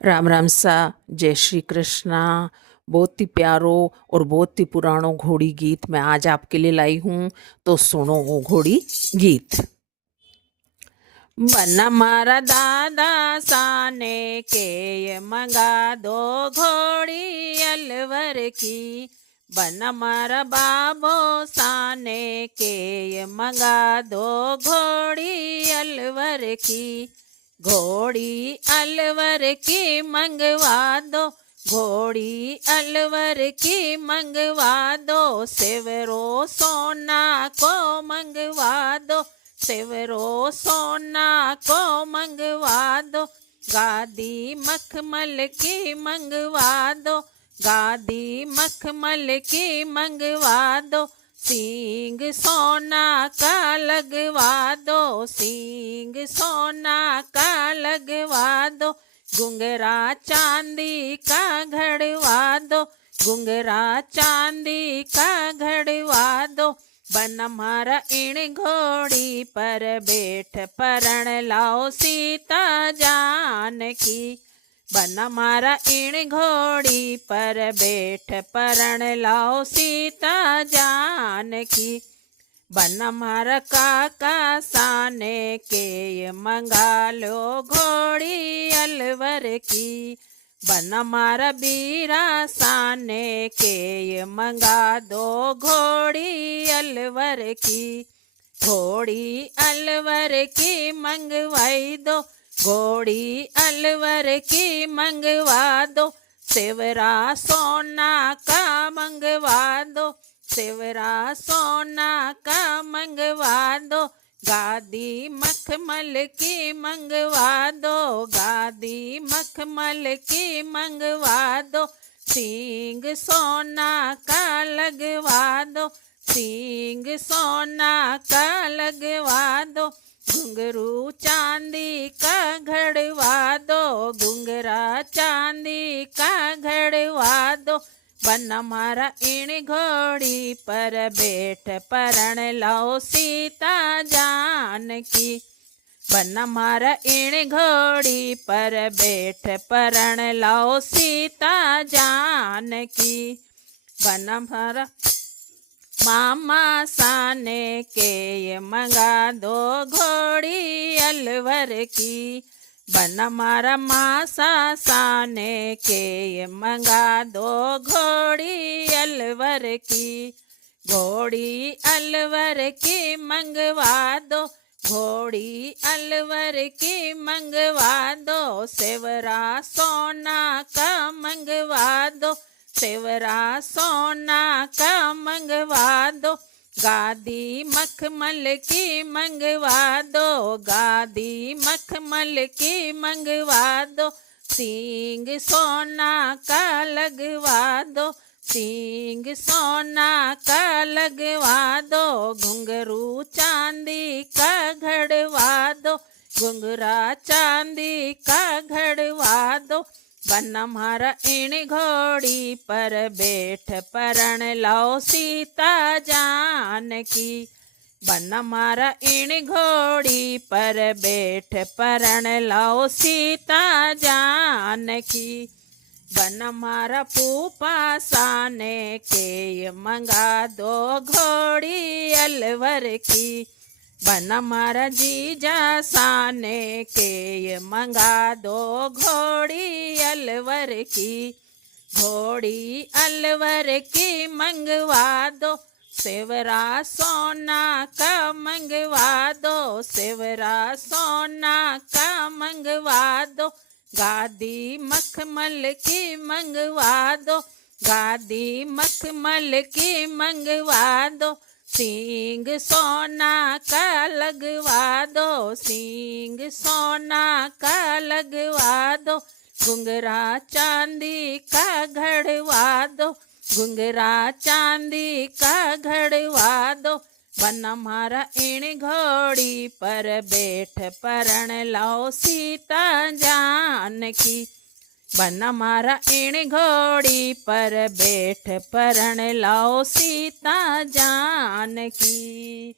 राम राम सा। जय श्री कृष्णा। बहुत ही प्यारो और बहुत ही पुरानो घोड़ी गीत मैं आज आपके लिए लाई हूँ, तो सुनो वो घोड़ी गीत। बन मारा दादा साने के ये मंगा दो घोड़ी अलवर की। बन मारा बाबो साने के ये मंगा दो घोड़ी अलवर की। घोड़ी अलवर की मंगवा दो, घोड़ी अलवर की मंगवा दो। सेवरो सोना को मंगवा दो, सेवरो सोना को मंगवा दो। गादी मखमल की मंगवा दो, गादी मखमल की मंगवा दो। सींग सोना का लगवा दो, सींग सोना का लगवा दो। घुंघरा चांदी का घड़वा दो, घुंघरा चांदी का घड़वा दो। बन मारा इन घोड़ी पर बैठ परण लाओ सीता जानकी। बन मारा इन घोड़ी पर बैठ परण लाओ सीता जानकी। बन मारा काका साने के ये मंगा लो घोड़ी अलवर की। बन मारा बीरा साने के ये मंगा दो घोड़ी अलवर की। घोड़ी अलवर की मंगवाई दो, घोड़ी अलवर की मंगवा दो। सेवरा सोना का मंगवा दो, सेवरा सोना का मंगवा दो। गादी मखमल की मंगवा दो, गादी मखमल की मंगवा दो। सींग सोना का लगवा दो, सींग सोना का लगवा दो। घुंघरू चांदी का घड़वा दो, घुंघरा चांदी का घड़वा दो। बन मारा इन घोड़ी पर बैठ परण लाओ सीता जानकी। बन मारा इन घोड़ी पर बैठ परण लाओ सीता जानकी। बन मारा मामा साने के ये मंगा दो घोड़ी अलवर की। बन मारा मासा साने के ये मंगा दो घोड़ी अलवर की। घोड़ी अलवर की मंगवा दो, घोड़ी अलवर की मंगवा दो। सेवरा सोना का मंगवा दो, सेवरा सोना का मंगवा दो। गादी मखमल की मंगवा दो, गादी मखमल की मंगवा दो। सींग सोना का लगवा दो, सींग सोना का लगवा दो। घुंघरू चांदी का घड़वा दो, घुंघरा चांदी का घड़वा दो। बन मारा इन घोड़ी पर बैठ परण लाओ सीता जानकी। बन मारा इन घोड़ी पर बैठ परण लाओ सीता जानकी। बन मारा फूफा साने के ये मंगा दो घोड़ी अलवर की। बन मारा जीजा साने के ये मंगा दो घोड़ी अलवर की। घोड़ी अलवर की मंगवा दो, सेवरा सोना का मंगवा दो, सेवरा सोना का मंगवा दो। गादी मखमल की मंगवा दो, गादी मखमल की मंगवा दो। सींग सोना का लगवा दो, सींग सोना का लगवा दो। घुंघरा चांदी का घड़वा दो, घुंघरा चांदी का घड़वा दो। बन मारा इन घोड़ी पर बैठ परण लाओ सीता जानकी। बन मारा इन घोड़ी पर बैठ परण लाओ सीता जानकी।